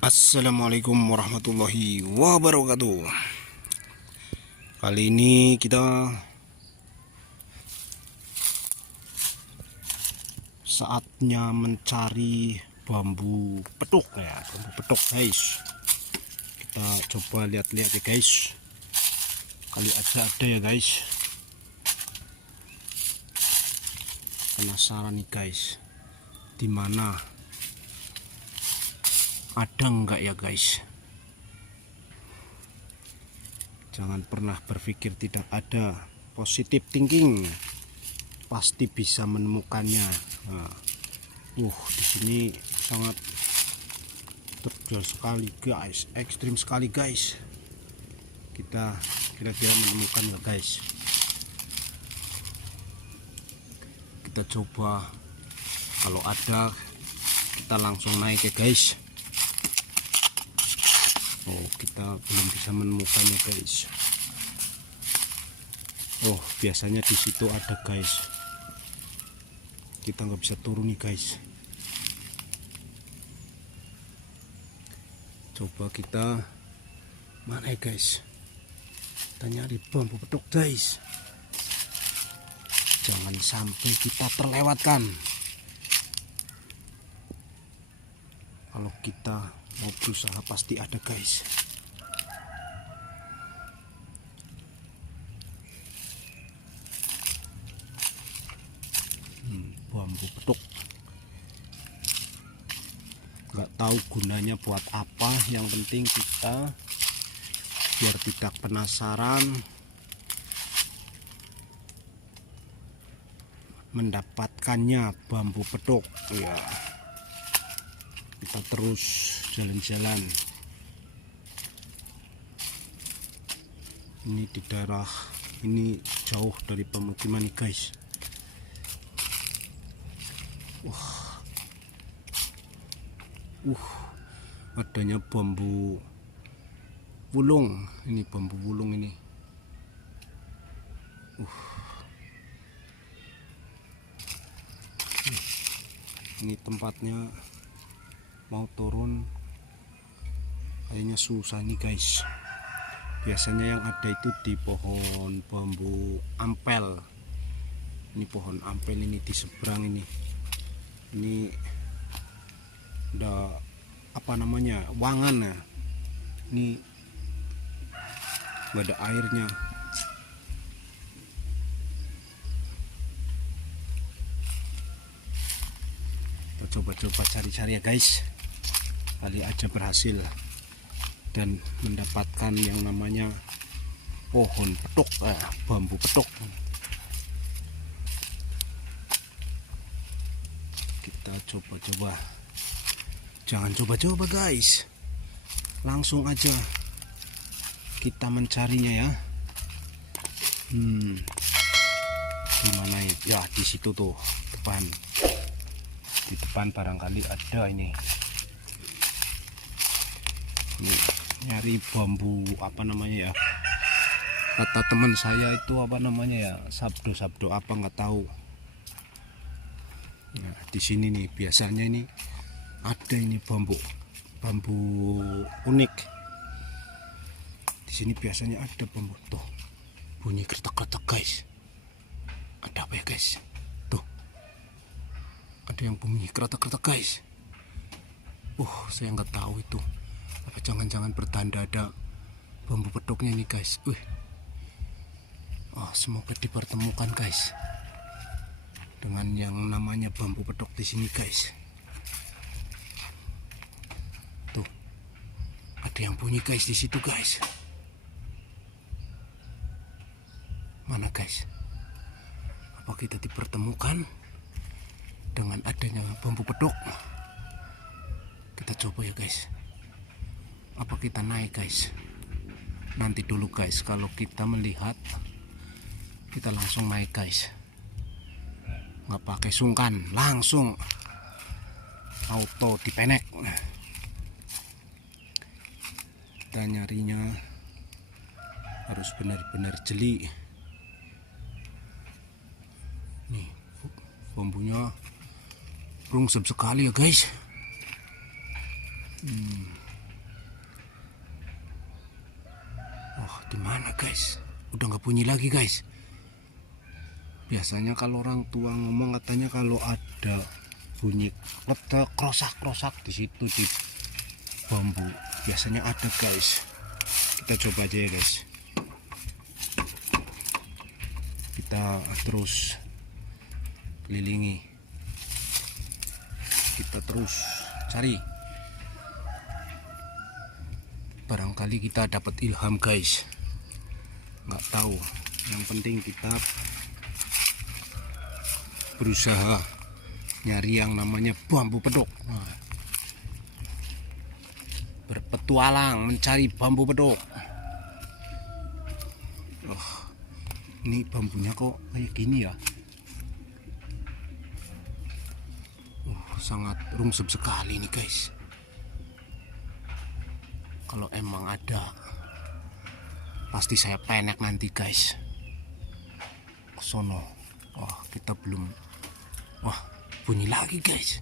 Assalamualaikum warahmatullahi wabarakatuh. Kali ini kita saatnya mencari bambu petuk ya, bambu petuk guys. Kita coba lihat-lihat ya guys. Kali aja ada ya guys. Penasaran nih guys, dimana ada enggak ya guys? Jangan pernah berpikir tidak ada, positive thinking, pasti bisa menemukannya. Nah, di sini sangat terjal sekali guys, ekstrim sekali guys. Kita kira-kira menemukan enggak guys? Kita coba, kalau ada kita langsung naik ya guys. Kita belum bisa menemukannya guys. Biasanya di situ ada guys. Kita nggak bisa turun nih guys. Coba kita mana ya guys? Kita nyari bambu petuk guys. Jangan sampai kita terlewatkan. Kalau kita mau berusaha pasti ada guys. Bambu petuk. Nggak tahu gunanya buat apa. Yang penting kita biar tidak penasaran mendapatkannya bambu petuk ya. Kita terus jalan-jalan. Ini di daerah ini jauh dari pemukiman nih guys. Adanya bambu wulung. Ini bambu wulung ini. Ini tempatnya mau turun kayaknya susah nih guys. Biasanya yang ada itu di pohon bambu ampel. Ini pohon ampel ini di seberang ini. Ini udah apa namanya, wangan ya. Ini nggak ada airnya. Kita coba-coba cari-cari ya guys. Kali aja berhasil dan mendapatkan yang namanya pohon petuk, bambu petuk. Kita coba-coba. Jangan coba-coba guys, langsung aja kita mencarinya ya. Gimana ya? Di situ tuh depan. Di depan barangkali ada ini. Nyari bambu apa namanya ya, kata teman saya itu apa namanya ya, sabdo apa nggak tahu. Nah, di sini nih biasanya ini ada ini bambu unik. Di sini biasanya ada bambu tuh, bunyi kretek-kretek guys. Ada apa ya guys? Tuh, ada yang bunyi kretek-kretek guys. Saya nggak tahu itu apa, jangan-jangan bertanda ada bambu petuknya nih guys. Semoga dipertemukan guys dengan yang namanya bambu petuk di sini guys. Tuh, ada yang bunyi guys di situ guys. Mana guys? Apa kita dipertemukan dengan adanya bambu petuk? Kita coba ya guys. Apa kita naik guys? Nanti dulu guys, kalau kita melihat kita langsung naik guys. Nggak pakai sungkan, langsung auto dipenek. Kita nyarinya harus benar-benar jeli. Nih, bambunya rungsep sekali ya guys. Di mana guys? Udah nggak bunyi lagi guys. Biasanya kalau orang tua ngomong katanya kalau ada bunyi krosak-krosak di situ di bambu, biasanya ada guys. Kita coba aja ya guys. Kita terus kelilingi. Kita terus cari. Barangkali kita dapat ilham guys. Nggak tahu. Yang penting kita berusaha nyari yang namanya bambu pedok. Nah, berpetualang mencari bambu pedok. Ini bambunya kok kayak gini ya. Sangat rungsep sekali nih guys. Kalau emang ada, pasti saya penek nanti guys. Kesono. Wah, kita belum. Wah, bunyi lagi guys.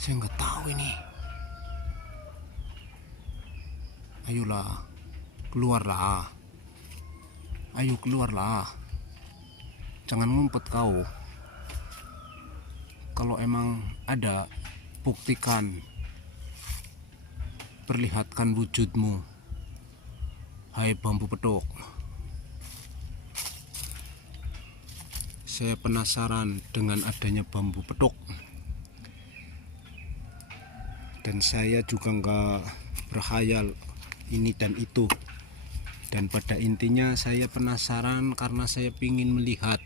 Saya nggak tahu ini. Ayolah, keluarlah. Ayo keluarlah. Jangan ngumpet kau. Kalau emang ada, buktikan. Perlihatkan wujudmu. Hai bambu pedok. Saya penasaran dengan adanya bambu pedok. Dan saya juga nggak berkhayal ini dan itu. Dan pada intinya saya penasaran karena saya ingin melihat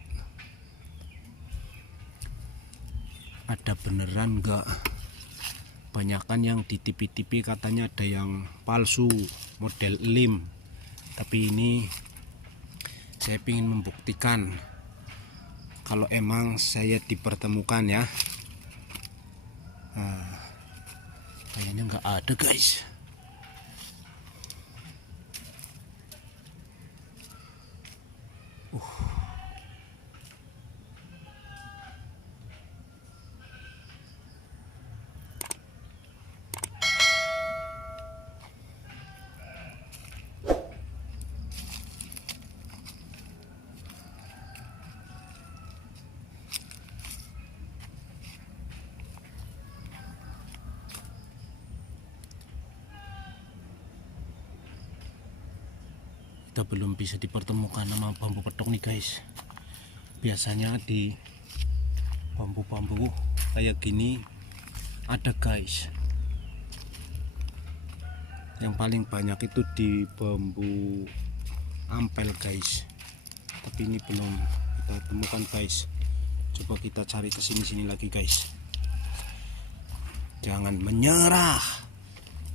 ada beneran nggak. Banyakan yang di TV-TV katanya ada yang palsu, model lem. Tapi ini saya ingin membuktikan kalau emang saya dipertemukan ya. Nah, kayaknya nggak ada guys. Kita belum bisa dipertemukan sama bambu pedok nih guys. Biasanya di bambu-bambu kayak gini ada guys. Yang paling banyak itu di bambu ampel guys. Tapi ini belum kita temukan guys. Coba kita cari ke sini-sini lagi guys. Jangan menyerah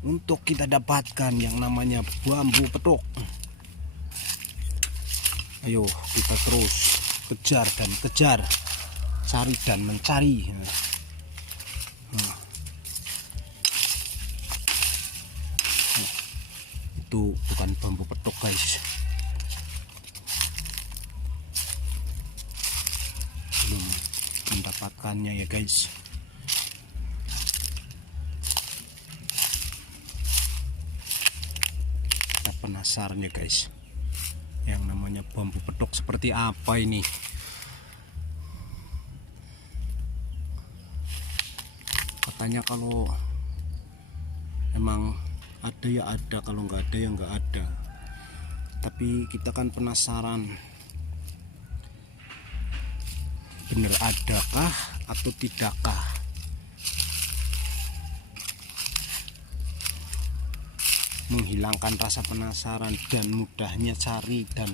untuk kita dapatkan yang namanya bambu pedok. Ayo kita terus kejar dan kejar, cari dan mencari. Nah, itu bukan bambu pedok guys. Belum mendapatkannya ya guys. Kita penasaran ya guys. Yang namanya bambu pedok seperti apa ini? Katanya kalau emang ada ya ada, kalau nggak ada ya nggak ada. Tapi kita kan penasaran, bener adakah atau tidakkah? Menghilangkan rasa penasaran dan mudahnya cari dan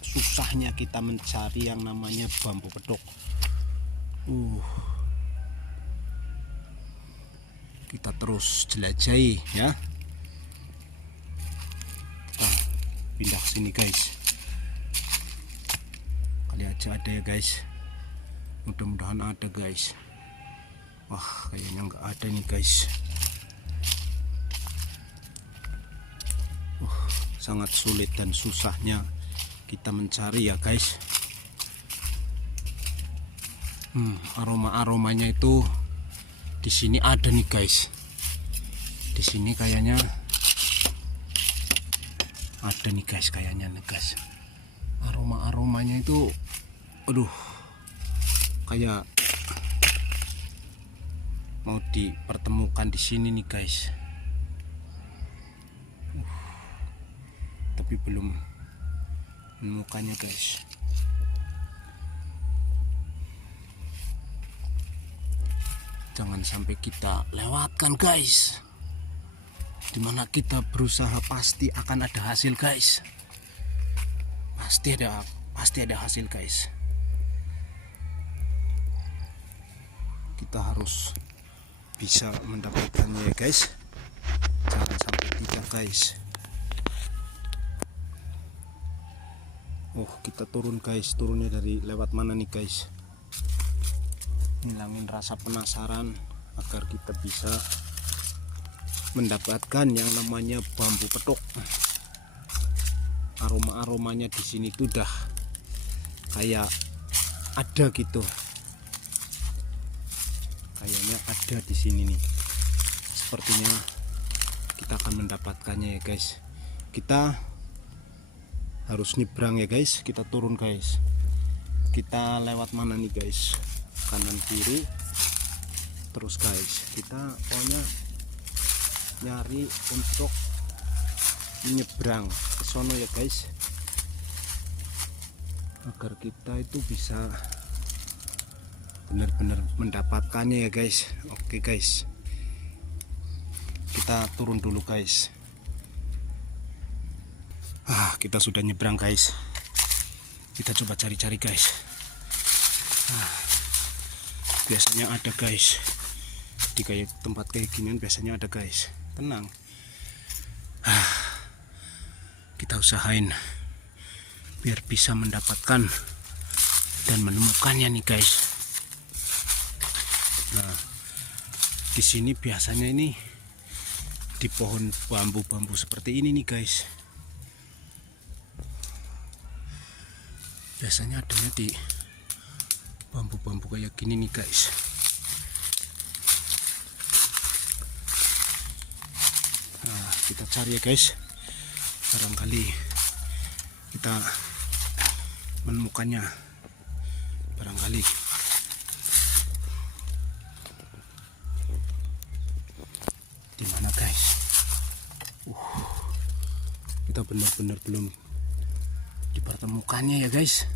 susahnya kita mencari yang namanya bambu pedok. Kita terus jelajahi ya. Kita pindah ke sini guys. Kali aja ada ya guys. Mudah-mudahan ada guys. Wah, kayaknya nggak ada nih guys. Sangat sulit dan susahnya kita mencari ya guys. Aromanya itu di sini ada nih guys. Di sini kayaknya Ada nih guys, kayaknya nih guys. Aromanya itu aduh, kayak mau dipertemukan di sini nih guys. Tapi belum menemukannya guys. Jangan sampai kita lewatkan guys. Dimana kita berusaha pasti akan ada hasil guys. Pasti ada hasil guys. Kita harus bisa mendapatkannya ya guys. Jangan sampai tidak guys. Oh, kita turun guys. Turunnya dari lewat mana nih guys? Ngilangin rasa penasaran agar kita bisa mendapatkan yang namanya bambu petok. Aromanya di sini tuh dah kayak ada gitu. Kayaknya ada di sini nih. Sepertinya kita akan mendapatkannya ya guys. Kita harus nyebrang ya guys. Kita turun guys. Kita lewat mana nih guys? Kanan kiri terus guys. Kita pokoknya nyari untuk menyeberang ke sono ya guys, agar kita itu bisa benar-benar mendapatkannya ya guys. Oke guys, kita turun dulu guys. Kita sudah nyebrang guys. Kita coba cari-cari guys. Biasanya ada guys di kayak tempat kayak ginian, biasanya ada guys. Tenang, kita usahain biar bisa mendapatkan dan menemukannya nih guys. Nah, di sini biasanya ini di pohon bambu seperti ini nih guys. Biasanya adanya di bambu kayak gini nih guys. Nah, kita cari ya guys. Barangkali kita menemukannya. Barangkali. Di mana guys? Kita benar-benar belum dipertemukannya ya guys.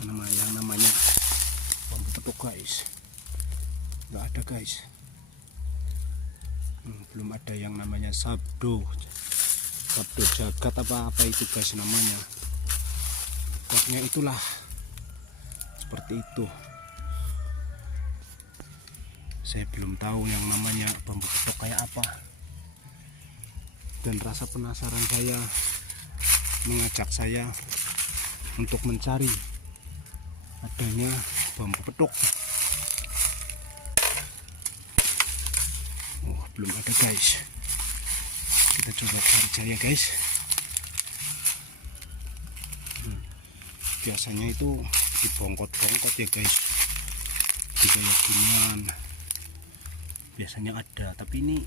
Yang namanya bambu petok guys, nggak ada guys. Belum ada yang namanya sabdo jagat apa itu guys namanya. Pokoknya itulah seperti itu. Saya belum tahu yang namanya bambu petok kayak apa, dan rasa penasaran saya mengajak saya untuk mencari adanya bambu petok. Belum ada guys. Kita coba cari ya guys. Biasanya itu dibongkot-bongkot ya guys, di kayak ginian biasanya ada, tapi ini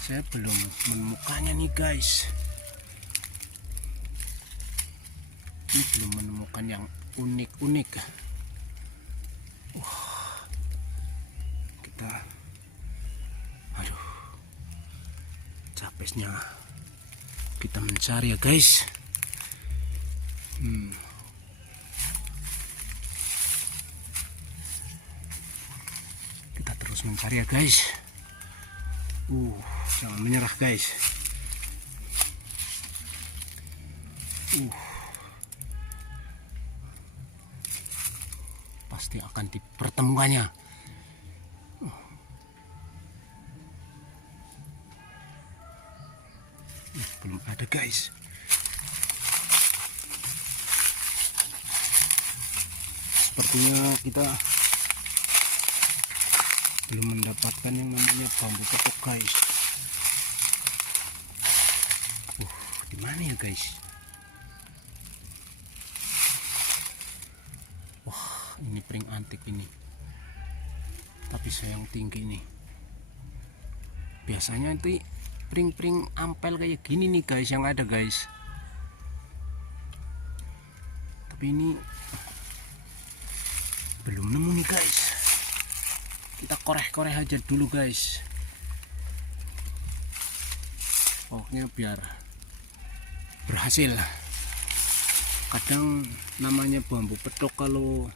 saya belum menemukannya nih guys. Ini belum menemukan yang unik-unik. Kita capeknya kita mencari ya guys. Kita terus mencari ya guys. Jangan menyerah guys. Pasti akan dipertemukannya. Belum ada guys. Sepertinya kita belum mendapatkan yang namanya bambu petok guys. Di mana ya guys? Wah, ini pring antik ini. Tapi sayang tinggi nih. Biasanya itu pring-pring ampel kayak gini nih guys yang ada guys. Tapi ini belum nemu nih guys. Kita koreh-koreh aja dulu guys. Pokoknya biar berhasil. Kadang namanya bambu petok kalau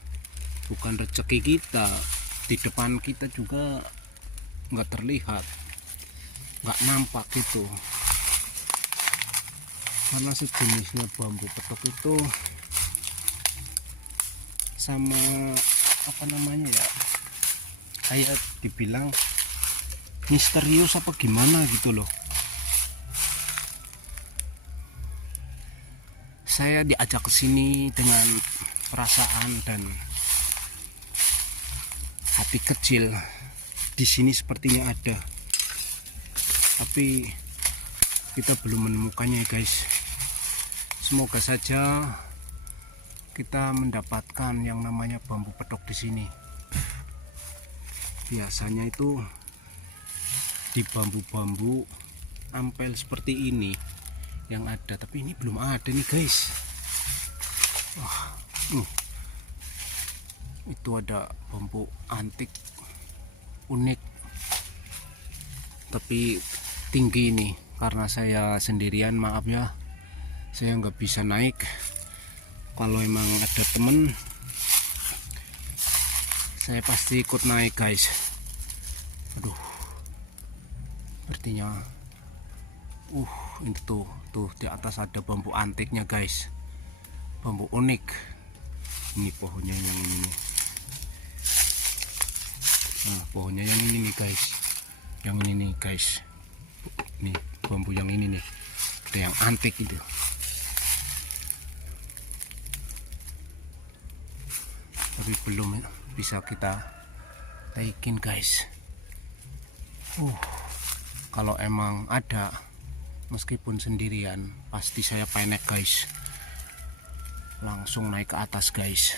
bukan rezeki kita, di depan kita juga nggak terlihat, nggak nampak gitu. Karena sejenisnya bambu petok itu sama apa namanya ya, kayak dibilang misterius apa gimana gitu loh. Saya diajak ke sini dengan perasaan dan hati kecil. Di sini sepertinya ada, tapi kita belum menemukannya guys. Semoga saja kita mendapatkan yang namanya bambu petok di sini. Biasanya itu di bambu-bambu ampel seperti ini yang ada, tapi ini belum ada nih guys. Wah, itu ada bambu antik unik tapi tinggi ini. Karena saya sendirian, maaf ya, saya nggak bisa naik. Kalau emang ada temen, saya pasti ikut naik guys. Aduh, artinya itu tuh di atas ada bambu antiknya guys, bambu unik. Ini pohonnya yang ini nih. Nah, pohonnya yang ini nih guys, yang ini nih guys, nih bambu yang ini nih, ada yang antik itu. Tapi belum bisa kita taikin guys. Kalau emang ada, meskipun sendirian, pasti saya penek guys, langsung naik ke atas guys.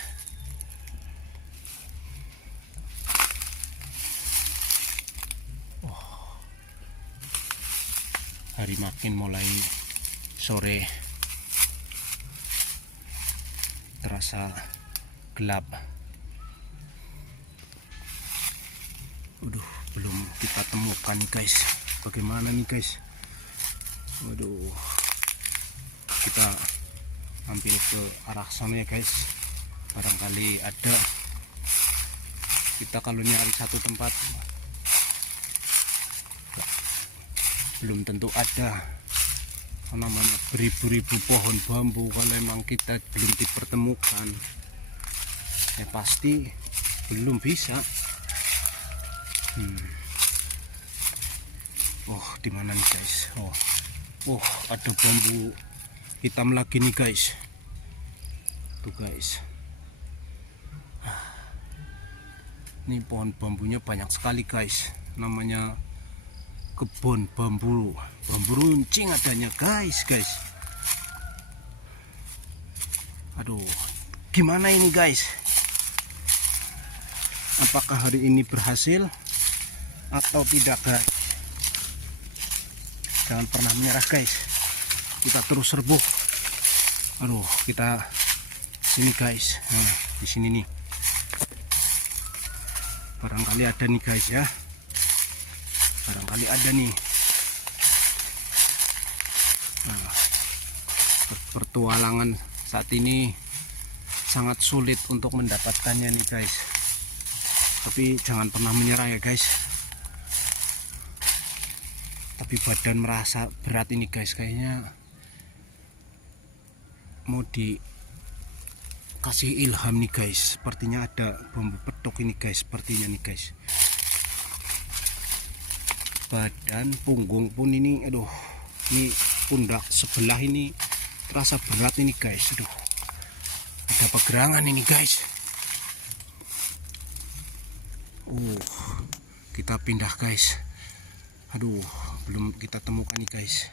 Hari makin mulai sore, terasa gelap. Belum kita temukan nih guys. Bagaimana nih guys? Waduh, kita ambil ke arah sana ya guys, barangkali ada. Kita kalau nyari satu tempat belum tentu ada, namanya beribu-ribu pohon bambu. Kalau memang kita belum dipertemukan, ya pasti belum bisa. Di mana nih guys? Ada bambu hitam lagi nih guys. Tuh guys, ini pohon bambunya banyak sekali guys. Namanya kebun bambu runcing adanya guys. Aduh, gimana ini guys? Apakah hari ini berhasil atau tidak guys? Jangan pernah menyerah guys, kita terus serbu. Aduh, kita sini guys. Nah, di sini nih, barangkali ada nih guys ya, barangkali ada nih. Nah, pertualangan saat ini sangat sulit untuk mendapatkannya nih guys, tapi jangan pernah menyerah ya guys. Tapi badan merasa berat ini guys, kayaknya mau dikasih ilham nih guys. Sepertinya ada bambu petok ini guys, sepertinya nih guys. Badan, punggung pun ini, aduh, ini pundak sebelah ini terasa berat ini guys. Aduh, ada pergerangan ini guys. Kita pindah guys. Aduh, belum kita temukan nih guys.